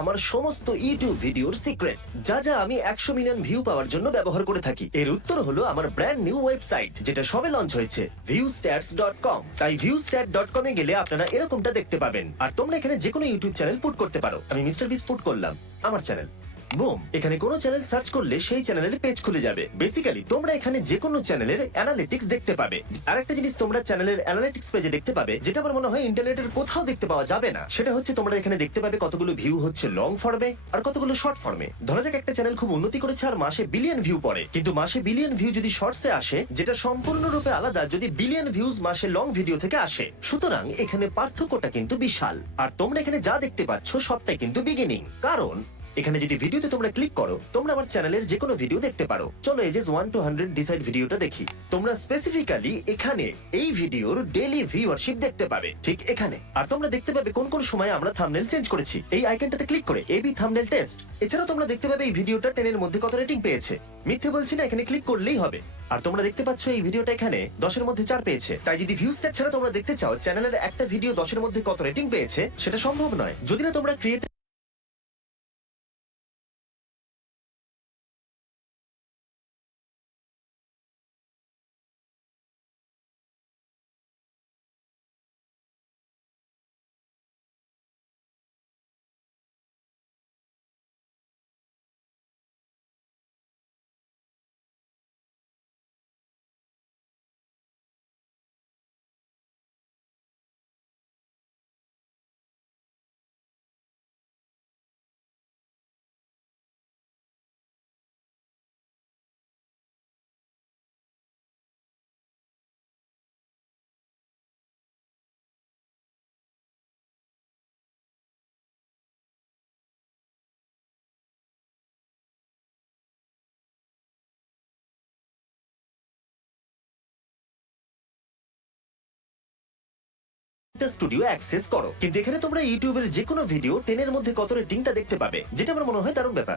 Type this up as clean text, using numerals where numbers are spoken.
আমার সমস্ত ইউটিউব ভিডিওর সিক্রেট, যা যা আমি 100 মিলিয়ন ভিউ পাওয়ার জন্য ব্যবহার করে থাকি। এর উত্তর হলো আমার ব্র্যান্ড নিউ ওয়েবসাইট, যেটা সবে লঞ্চ হয়েছে, viewstats.com। তাই viewstat.com এ গেলে আপনারা এরকমটা দেখতে পাবেন। আর তোমরা এখানে যে কোনো ইউটিউব চ্যানেল পুট করতে পারো। আমি মিস্টার বিস পুট করলাম আমার চ্যানেল, বুম। এখানে কোনো চ্যানেল সার্চ করলে সেই চ্যানেলের পেজ খুলে যাবে। বেসিক্যালি তোমরা এখানে যে কোনো চ্যানেলের অ্যানালিটিক্স দেখতে পাবে। আর একটা জিনিস তোমরা চ্যানেলের অ্যানালিটিক্স পেজে দেখতে পাবে, যেটা আমার মনে হয় ইন্টারনেটের কোথাও দেখতে পাওয়া যাবে না। সেটা হচ্ছে তোমরা এখানে দেখতে পাবে কতগুলো ভিউ হচ্ছে লং ফর্মে আর কতগুলো শর্ট ফর্মে। ধরা যাক একটা চ্যানেল খুব উন্নতি করেছে আর মাসে বিলিয়ন ভিউ পড়ে, কিন্তু মাসে বিলিয়ন ভিউ যদি শর্টসে আসে, যেটা সম্পূর্ণরূপে আলাদা যদি বিলিয়ন ভিউজ মাসে লং ভিডিও থেকে আসে। সুতরাং এখানে পার্থক্যটা কিন্তু বিশাল। আর তোমরা এখানে যা দেখতে পাচ্ছ সবটাই কিন্তু বিগিনিং। কারণ এখানে যদি ভিডিওতে তোমরা ক্লিক করো, তোমরা আমার চ্যানেলের যে কোনো ভিডিও দেখতে পারো। চলো এজেস 1 to 100 ডিসাইড ভিডিওটা দেখি। তোমরা স্পেসিফিক্যালি এখানে এই ভিডিওর ডেইলি ভিউয়ারশিপ দেখতে পাবে, ঠিক এখানে। আর তোমরা দেখতে পাবে কোন কোন সময় আমরা থাম্বনেল চেঞ্জ করেছি এই আইকনটাতে ক্লিক করে, এবি থাম্বনেল টেস্ট। এছাড়াও তোমরা দেখতে পাবে এই ভিডিওটা 10 এর মধ্যে কত রেটিং পেয়েছে। মিথ্যে বলছি না, এখানে ক্লিক করলেই হবে। আর তোমরা দেখতে পাচ্ছ এই ভিডিওটা এখানে 10 এর মধ্যে 4 পেয়েছে। তাই যদি ভিউ স্ট্যাট ছাড়া তোমরা দেখতে চাও চ্যানেলের একটা ভিডিও 10 এর মধ্যে কত রেটিং পেয়েছে, সেটা সম্ভব নয় যদি না তোমরা ক্রিয়েট স্টুডিও অ্যাক্সেস করো। কিন্তু এখানে তোমরা ইউটিউবের যে কোনো ভিডিও 10 এর মধ্যে কত রেটিং তা দেখতে পাবে, যেটা আমার মনে হয় দারুণ ব্যাপার।